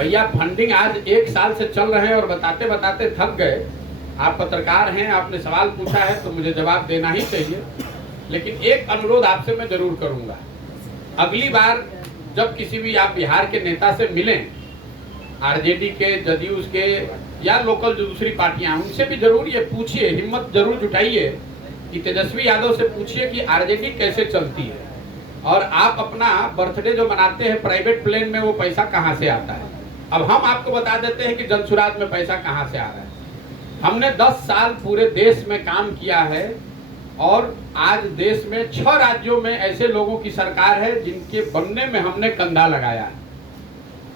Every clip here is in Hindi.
भैया फंडिंग आज 1 साल से चल रहे हैं और बताते बताते थक गए। आप पत्रकार हैं, आपने सवाल पूछा है तो मुझे जवाब देना ही चाहिए। लेकिन एक अनुरोध आपसे मैं जरूर करूंगा, अगली बार जब किसी भी आप बिहार के नेता से मिलें, आरजेडी के, जदयू के या लोकल जो दूसरी पार्टियां, उनसे भी जरूर ये पूछिए, हिम्मत जरूर जुटाइए कि तेजस्वी यादव से पूछिए कि आरजेडी कैसे चलती है और आप अपना बर्थडे जो मनाते हैं प्राइवेट प्लेन में, वो पैसा कहां से आता है। अब हम आपको बता देते हैं कि जनसुराज में पैसा कहां से आ रहा है। हमने 10 साल पूरे देश में काम किया है और आज देश में 6 राज्यों में ऐसे लोगों की सरकार है जिनके बनने में हमने कंधा लगाया है।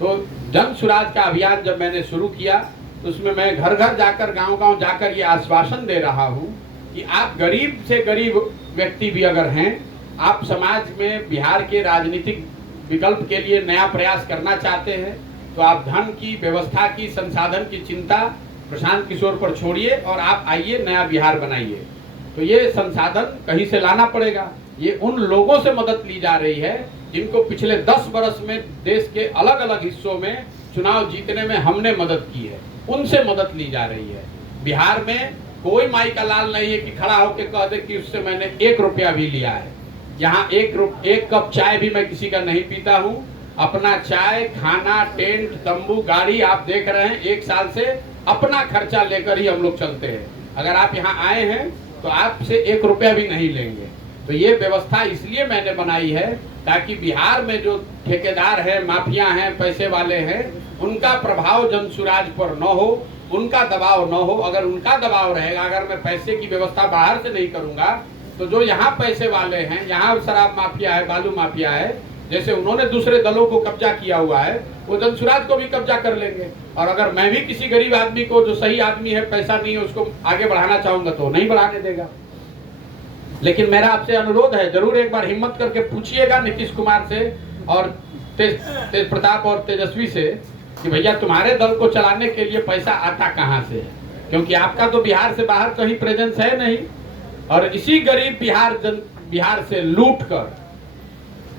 तो जनसुराज का अभियान जब मैंने शुरू किया तो उसमें मैं घर घर जाकर, गांव गांव जाकर ये आश्वासन दे रहा हूं कि आप गरीब से गरीब व्यक्ति भी अगर हैं, आप समाज में बिहार के राजनीतिक विकल्प के लिए नया प्रयास करना चाहते हैं, तो आप धन की, व्यवस्था की, संसाधन की चिंता प्रशांत किशोर पर छोड़िए और आप आइए, नया बिहार बनाइए। तो ये संसाधन कहीं से लाना पड़ेगा। ये उन लोगों से मदद ली जा रही है जिनको पिछले 10 वर्ष में देश के अलग अलग हिस्सों में चुनाव जीतने में हमने मदद की है, उनसे मदद ली जा रही है। बिहार में कोई माई का लाल नहीं है कि खड़ा होकर कह दे कि उससे मैंने 1 रुपया भी लिया है। यहाँ एक कप चाय भी मैं किसी का नहीं पीता हूँ। अपना चाय, खाना, टेंट, तंबू, गाड़ी आप देख रहे हैं, 1 साल से अपना खर्चा लेकर ही हम लोग चलते हैं। अगर आप यहाँ आए हैं तो आपसे 1 रुपया भी नहीं लेंगे। तो ये व्यवस्था इसलिए मैंने बनाई है ताकि बिहार में जो ठेकेदार हैं, माफिया हैं, पैसे वाले हैं, उनका प्रभाव जनसुराज पर न हो, उनका दबाव न हो। अगर उनका दबाव रहेगा, अगर मैं पैसे की व्यवस्था बाहर से नहीं करूंगा, तो जो यहाँ पैसे वाले हैं, यहाँ शराब माफिया है, बालू माफिया है, जैसे उन्होंने दूसरे दलों को कब्जा किया हुआ है, वो जनसुराज को भी कब्जा कर लेंगे। और अगर मैं भी किसी गरीब आदमी को, जो सही आदमी है, पैसा नहीं है, उसको आगे बढ़ाना चाहूंगा तो नहीं बढ़ाने देगा। लेकिन मेरा आपसे अनुरोध है, जरूर एक बार हिम्मत करके पूछिएगा नीतीश कुमार से और तेज प्रताप और तेजस्वी से कि भैया तुम्हारे दल को चलाने के लिए पैसा आता कहां से है, क्योंकि आपका तो बिहार से बाहर कहीं प्रेजेंस है नहीं। और इसी गरीब बिहार से लूट कर,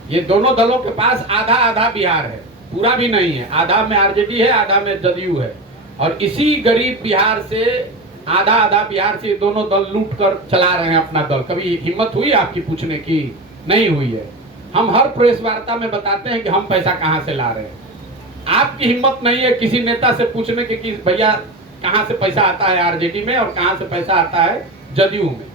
ये दोनों दलों के पास आधा आधा बिहार है, पूरा भी नहीं है, आधा में आरजेडी है, आधा में जदयू है। और इसी गरीब बिहार से, आधा आधा बिहार से दोनों दल लूट कर चला रहे हैं अपना दल। कभी हिम्मत हुई आपकी पूछने की? नहीं हुई है। हम हर प्रेस वार्ता में बताते हैं कि हम पैसा कहां से ला रहे हैं। आपकी हिम्मत नहीं है किसी नेता से पूछने की कि भैया कहां से पैसा आता है आरजेडी में और कहां से पैसा आता है जदयू में।